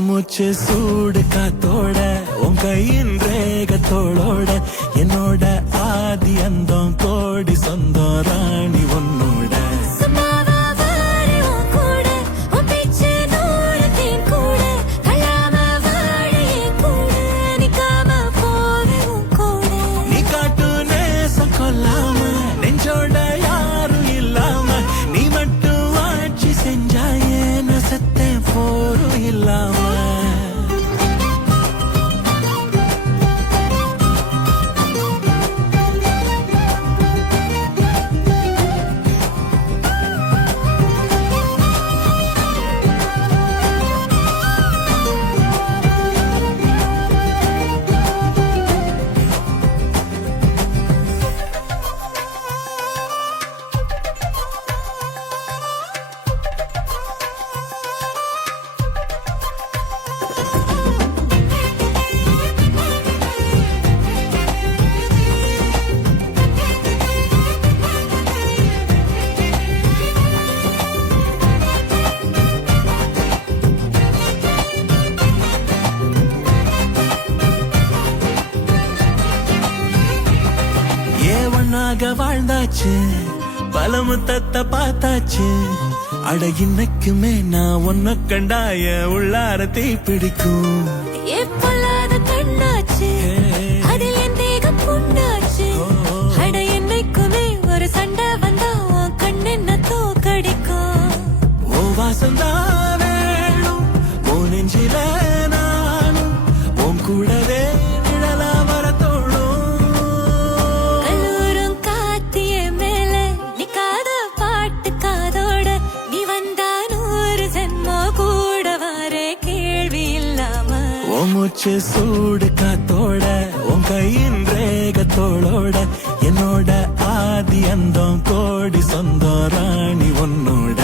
மூச்சு சூடு காத்தோட உன் கையின் ரேகத்தோளோட என்னோட ஆதி அந்தம் கோடி சொந்தம் ராணி உன்னோட நீ காட்டு நேசம் கொல்லாம நெஞ்சோட யாரும் இல்லாம நீ மட்டும் ஆட்சி செஞ்சாயே நசத்தேன் போரும் இல்லாம வாழ்ந்தாச்சு பல முத்தத்தை பார்த்தாச்சு அட இன்னைக்குமே நான் உன்ன கண்டாய உள்ளார தீ பிடிக்கும் கண்ணாச்சு அதில் என் தேகம் புண்ணாச்சு அட என்னைக்குமே ஒரு சண்டை வந்தா கண் என்ன தோக்கடிக்கும் ஓ வாசந்தான் வேணும் ஓ நெஞ்சில நானும் உன் கூடவே நிழலா வர மூச்சு சூடு காத்தோட உன் கையின் ரேகத்தோளோட என்னோட ஆதி அந்தம் கோடி சொந்தம் ராணி உன்னோட